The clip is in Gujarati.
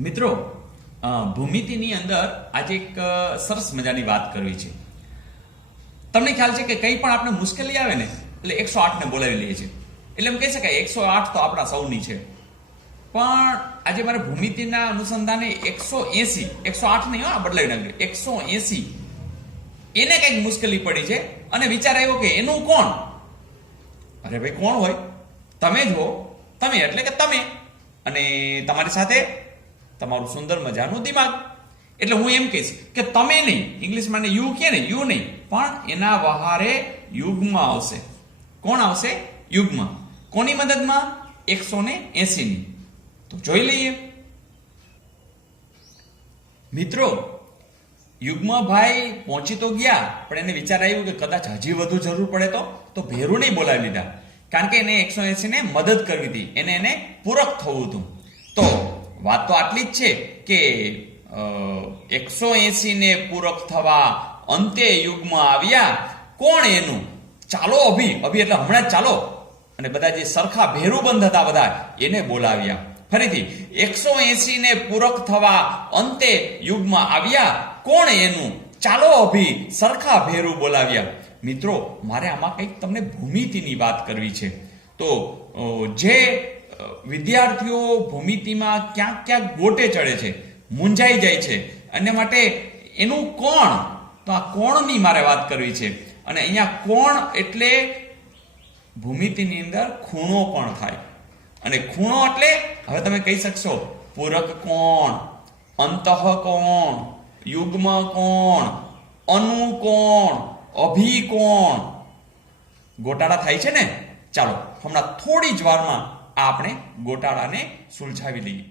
મિત્રો, ભૂમિતિની અંદર આજે એક સરસ મજાની વાત કરવી છે. તમને ખ્યાલ છે કે કંઈ પણ આપણે મુશ્કેલી આવે ને એટલે 108 ને બોલાવી લઈએ છીએ. એટલે એમ કહી શકાય 108 તો આપણા સૌની છે. પણ આજે મારે ભૂમિતિના અનુસંધાને 180, 108 નહીં, બદલાવી નાખ્યું, 180 એને કંઈક મુશ્કેલી પડી છે અને વિચાર આવ્યો કે એનું કોણ? અરે ભાઈ, કોણ હોય? તમે જ હો. તમે એટલે કે તમે અને તમારી સાથે તમારું સુંદર મજાનું દિમાગ. એટલે હું એમ કહીશ કે તમે નહીં, ઇંગ્લિશમાં યુ કે ને, યુ નહીં, પણ એના વહારે યુગ્મ આવશે. કોણ આવશે? યુગ્મ. કોની મદદમાં? 180 ની. તો જોઈ લઈએ મિત્રો. યુગ્મભાઈ પહોંચી તો ગયા, પણ એને વિચાર આવ્યું કે કદાચ હજી વધુ જરૂર પડે તો ભેરું નહીં બોલાવી લીધા, કારણ કે એને 180 ને મદદ કરવી હતી, એને પૂરક થવું હતું. તો વાત તો આટલી જ છે કે 180 ને પૂરક થવા અંતે યુગ્મ આવ્યા. કોણ એનું? ચાલો અભી એટલે હમણાં જ ચાલો. અને બધા જે સરખા ભેરુબંધ હતા બધા એને બોલાવ્યા. ફરીથી 180 ને પૂરક થવા અંતે યુગ્મ આવ્યા. કોણ એનું? ચાલો અભી સરખા ભેરુ બોલાવ્યા. મિત્રો, મારે આમાં કંઈક તમને ભૂમિતિની વાત કરવી છે. તો જે વિદ્યાર્થીઓ ભૂમિતિમાં ક્યાંક ગોટે ચડે છે, મૂંઝાઈ જાય છે, અને માટે એનું કોણ? તો આ કોણની મારે વાત કરવી છે. અને અહીંયા કોણ એટલે ભૂમિતિની અંદર ખૂણો પણ થાય. અને ખૂણો એટલે હવે તમે કહી શકશો પૂરક કોણ, અંતઃકોણ, યુગ્મ કોણ, અનુકોણ, અભિકોણ. ગોટાળા થાય છે ને? ચાલો હમણાં થોડી જ વારમાં આપણે ગોટાળાને સુલઝાવી લઈએ.